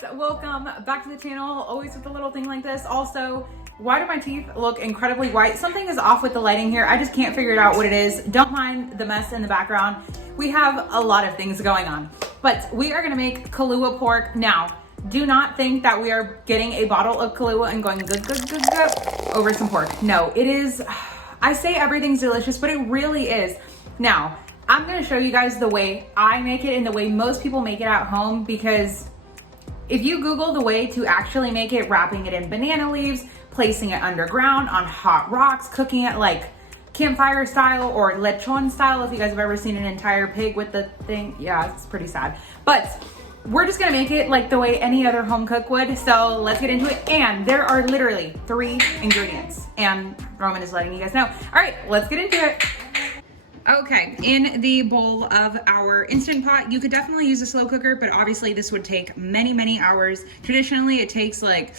guys, welcome back to the channel. Always with a little thing like this. Also, why do my teeth look incredibly white? Something is off with the lighting here. I just can't figure it out what it is. Don't mind the mess in the background. We have a lot of things going on, but we are gonna make Kalua pork. Now, do not think that we are getting a bottle of Kalua and going good over some pork. No, it is, I say everything's delicious, but it really is. Now, I'm gonna show you guys the way I make it and the way most people make it at home, because if you Google the way to actually make it, wrapping it in banana leaves, placing it underground on hot rocks, cooking it like campfire style or lechon style, if you guys have ever seen an entire pig with the thing, yeah, it's pretty sad. But we're just gonna make it like the way any other home cook would. So let's get into it. And there are literally 3 ingredients, and Roman is letting you guys know. All right, let's get into it. Okay, in the bowl of our Instant Pot, you could definitely use a slow cooker, but obviously this would take many hours. Traditionally, it takes like,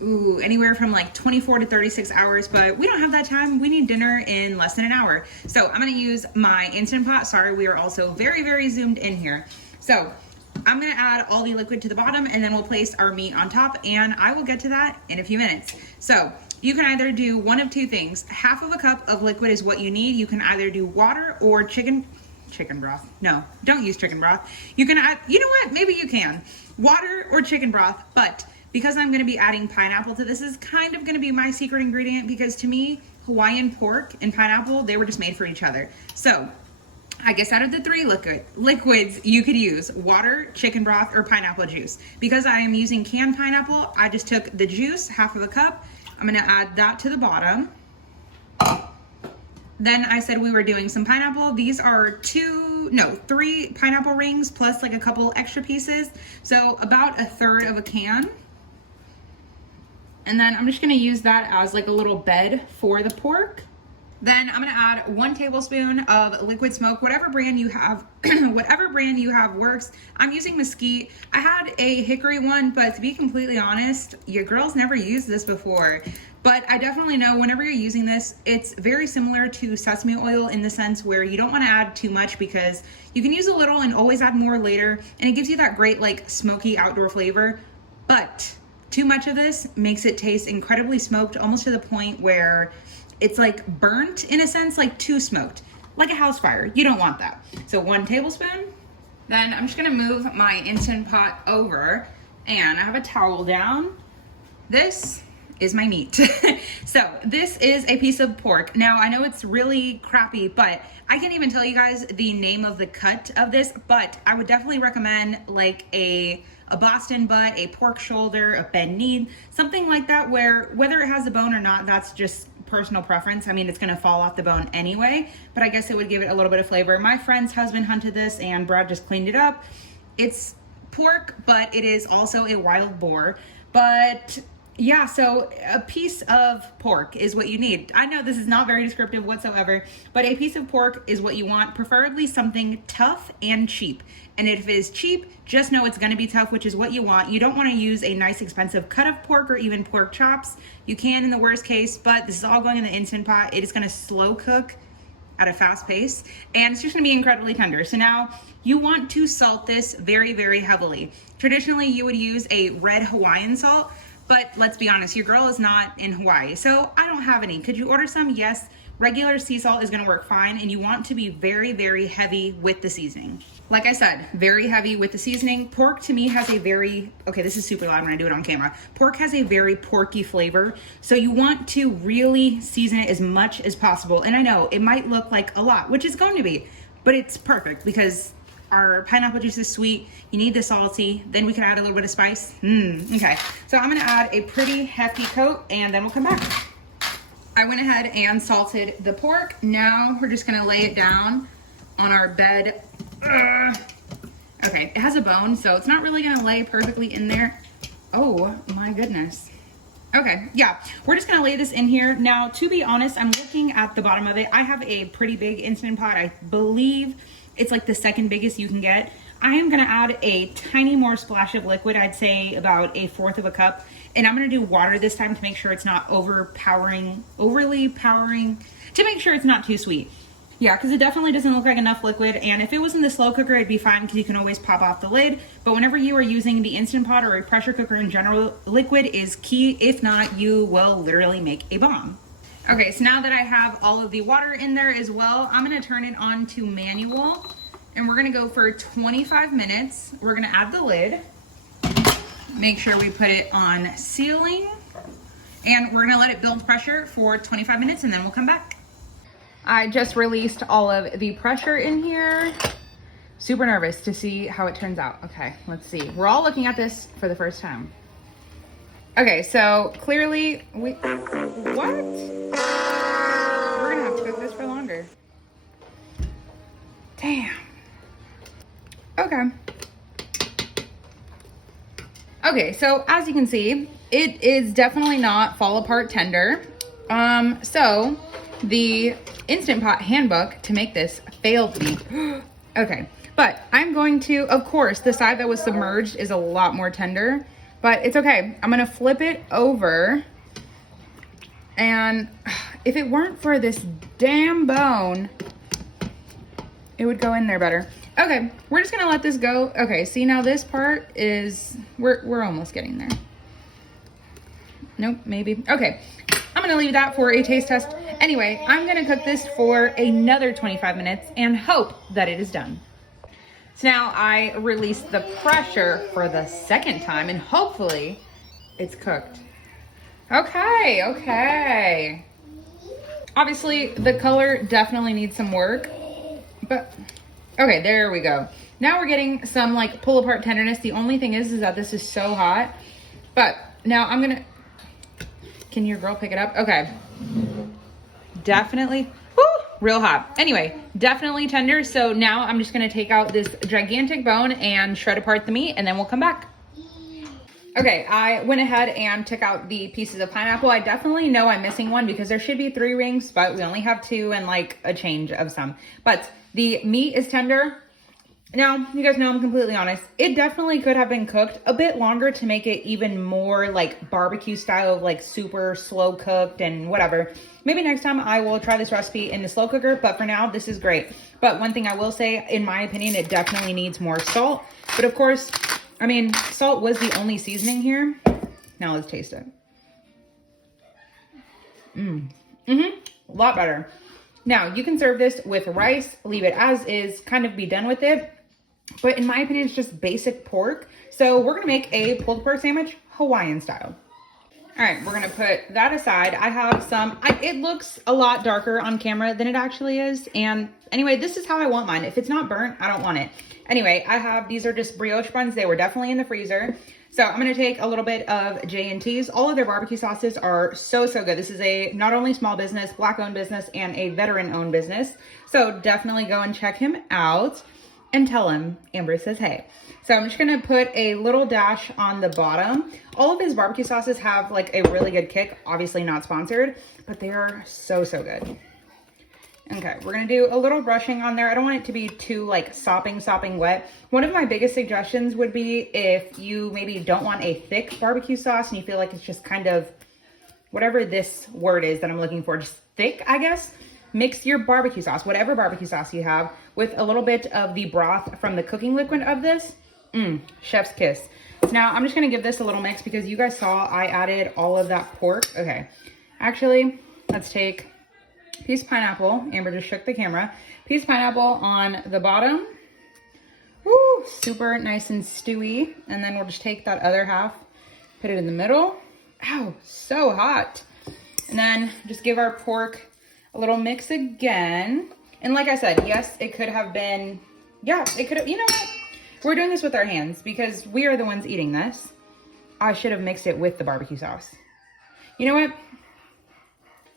anywhere from like 24 to 36 hours, but we don't have that time. We need dinner in less than an hour. So I'm gonna use my Instant Pot. Sorry, we are also very zoomed in here. So I'm gonna add all the liquid to the bottom, and then we'll place our meat on top, and I will get to that in a few minutes. So you can either do one of 2 things. Half of a cup of liquid is what you need. You can either do water or chicken broth. No, don't use chicken broth. You can add, you know what, maybe you can. Water or chicken broth, but because I'm gonna be adding pineapple to this, is kind of gonna be my secret ingredient, because to me, Hawaiian pork and pineapple, they were just made for each other. So I guess out of the 3 liquids, you could use water, chicken broth, or pineapple juice. Because I am using canned pineapple, I just took the juice, half of a cup. I'm gonna add that to the bottom. Then I said we were doing some pineapple. These are 3 pineapple rings plus like a couple extra pieces. So about 1/3 of a can. And then I'm just gonna use that as like a little bed for the pork. Then I'm gonna add 1 tablespoon of liquid smoke, whatever brand you have, whatever brand you have works. I'm using Mesquite. I had a hickory one, but to be completely honest, your girls never used this before. But I definitely know whenever you're using this, it's very similar to sesame oil in the sense where you don't wanna add too much, because you can use a little and always add more later. And it gives you that great like smoky outdoor flavor. But too much of this makes it taste incredibly smoked, almost to the point where it's like burnt in a sense, like too smoked, like a house fire. You don't want that. So 1 tablespoon. Then I'm just gonna move my Instant Pot over, and I have a towel down. This is my meat. So this is a piece of pork. Now I know it's really crappy, but I can't even tell you guys the name of the cut of this, but I would definitely recommend like a Boston butt, a pork shoulder, a bend knee, something like that, where whether it has a bone or not, that's just personal preference. I mean, it's gonna fall off the bone anyway, but I guess it would give it a little bit of flavor. My friend's husband hunted this and Brad just cleaned it up. It's pork, but it is also a wild boar. But yeah, so a piece of pork is what you need. I know this is not very descriptive whatsoever, but a piece of pork is what you want, preferably something tough and cheap. And if it is cheap, just know it's gonna be tough, which is what you want. You don't wanna use a nice expensive cut of pork or even pork chops. You can in the worst case, but this is all going in the Instant Pot. It is gonna slow cook at a fast pace, and it's just gonna be incredibly tender. So now you want to salt this very heavily. Traditionally, you would use a red Hawaiian salt, but let's be honest, your girl is not in Hawaii, so I don't have any. Could you order some? Yes. Regular sea salt is gonna work fine, and you want to be very heavy with the seasoning. Like I said, very heavy with the seasoning. Pork to me has a very, okay, this is super loud when I do it on camera. Pork has a very porky flavor, so you want to really season it as much as possible. And I know it might look like a lot, which is going to be, but it's perfect because our pineapple juice is sweet. You need the salty, then we can add a little bit of spice. Okay, so I'm gonna add a pretty hefty coat, and then we'll come back. I went ahead and salted the pork. Now we're just gonna lay it down on our bed. Okay, it has a bone, so it's not really gonna lay perfectly in there. Oh my goodness. Okay, yeah, we're just gonna lay this in here. Now, to be honest, I'm looking at the bottom of it. I have a pretty big Instant Pot. I believe it's like the 2nd biggest you can get. I am gonna add a tiny more splash of liquid. I'd say about 1/4 of a cup. And I'm gonna do water this time to make sure it's not overly powering, to make sure it's not too sweet. Yeah, because it definitely doesn't look like enough liquid. And if it was in the slow cooker, it'd be fine because you can always pop off the lid. But whenever you are using the Instant Pot or a pressure cooker in general, liquid is key. If not, you will literally make a bomb. Okay, so now that I have all of the water in there as well, I'm gonna turn it on to manual and we're gonna go for 25 minutes. We're gonna add the lid, make sure we put it on sealing, and we're gonna let it build pressure for 25 minutes and then we'll come back. I just released all of the pressure in here. Super nervous to see how it turns out. Okay, let's see. We're all looking at this for the first time. Okay, so clearly what? We're gonna have to cook this for longer. Damn. Okay. Okay, so as you can see, it is definitely not fall apart tender. So the Instant Pot handbook to make this failed me. Okay, but I'm going to, of course, the side that was submerged is a lot more tender, but it's okay. I'm gonna flip it over, and if it weren't for this damn bone, it would go in there better. Okay, we're just gonna let this go. Okay, see now this part is, we're almost getting there. Nope, maybe. Okay, I'm gonna leave that for a taste test. Anyway, I'm gonna cook this for another 25 minutes and hope that it is done. So now I released the pressure for the second time and hopefully it's cooked. Okay, okay. Obviously the color definitely needs some work, but okay, there we go. Now we're getting some like pull apart tenderness. The only thing is that this is so hot, but now I'm gonna, can your girl pick it up? Okay. Definitely, woo, real hot. Anyway, definitely tender. So now I'm just gonna take out this gigantic bone and shred apart the meat and then we'll come back. Okay, I went ahead and took out the pieces of pineapple. I definitely know I'm missing one because there should be 3 rings, but we only have 2 and like a change of some. But the meat is tender. Now, you guys know I'm completely honest. It definitely could have been cooked a bit longer to make it even more like barbecue style, like super slow cooked and whatever. Maybe next time I will try this recipe in the slow cooker, but for now, this is great. But one thing I will say, in my opinion, it definitely needs more salt. But of course, I mean, salt was the only seasoning here. Now let's taste it. A lot better. Now, you can serve this with rice, leave it as is, kind of be done with it. But in my opinion, it's just basic pork. So we're gonna make a pulled pork sandwich, Hawaiian style. All right, we're gonna put that aside. I have some, it looks a lot darker on camera than it actually is. And anyway, this is how I want mine. If it's not burnt, I don't want it. Anyway, I have, these are just brioche buns. They were definitely in the freezer. So I'm gonna take a little bit of J&T's. All of their barbecue sauces are so, so good. This is a not only small business, Black owned business, and a veteran owned business. So definitely go and check him out and tell him Amber says hey. So I'm just gonna put a little dash on the bottom. All of his barbecue sauces have like a really good kick, obviously not sponsored, but they are so, so good. Okay, we're gonna do a little brushing on there. I don't want it to be too like sopping wet. One of my biggest suggestions would be if you maybe don't want a thick barbecue sauce and you feel like it's just kind of, whatever this word is that I'm looking for, just thick, I guess. Mix your barbecue sauce, whatever barbecue sauce you have, with a little bit of the broth from the cooking liquid of this. Chef's kiss. So now I'm just gonna give this a little mix because you guys saw I added all of that pork. Okay, actually, let's take piece of pineapple. Amber just shook the camera. Piece of pineapple on the bottom. Woo, super nice and stewy. And then we'll just take that other half, put it in the middle. Ow, so hot. And then just give our pork a little mix again. And like I said, yes, it could have been, yeah, it could have, you know what? We're doing this with our hands because we are the ones eating this. I should have mixed it with the barbecue sauce. You know what?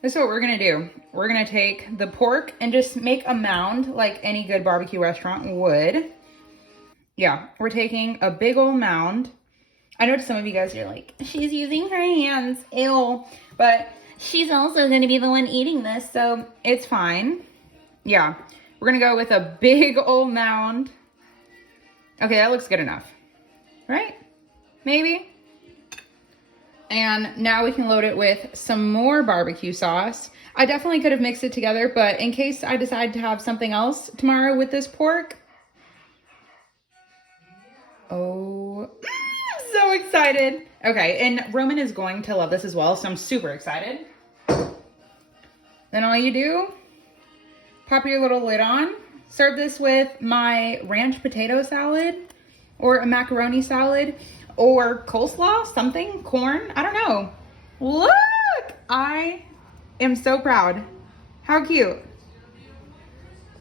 This is what we're gonna do. We're gonna take the pork and just make a mound like any good barbecue restaurant would. Yeah, we're taking a big old mound. I know some of you guys are like, she's using her hands, ew. But she's also gonna be the one eating this, so it's fine. Yeah, we're gonna go with a big old mound. Okay, that looks good enough, right? Maybe. And now we can load it with some more barbecue sauce. I definitely could have mixed it together, but in case I decide to have something else tomorrow with this pork. Oh, I'm so excited. Okay, and Roman is going to love this as well, so I'm super excited. Then all you do, pop your little lid on. Serve this with my ranch potato salad or a macaroni salad or coleslaw, something, corn, I don't know. Look, I am so proud. How cute.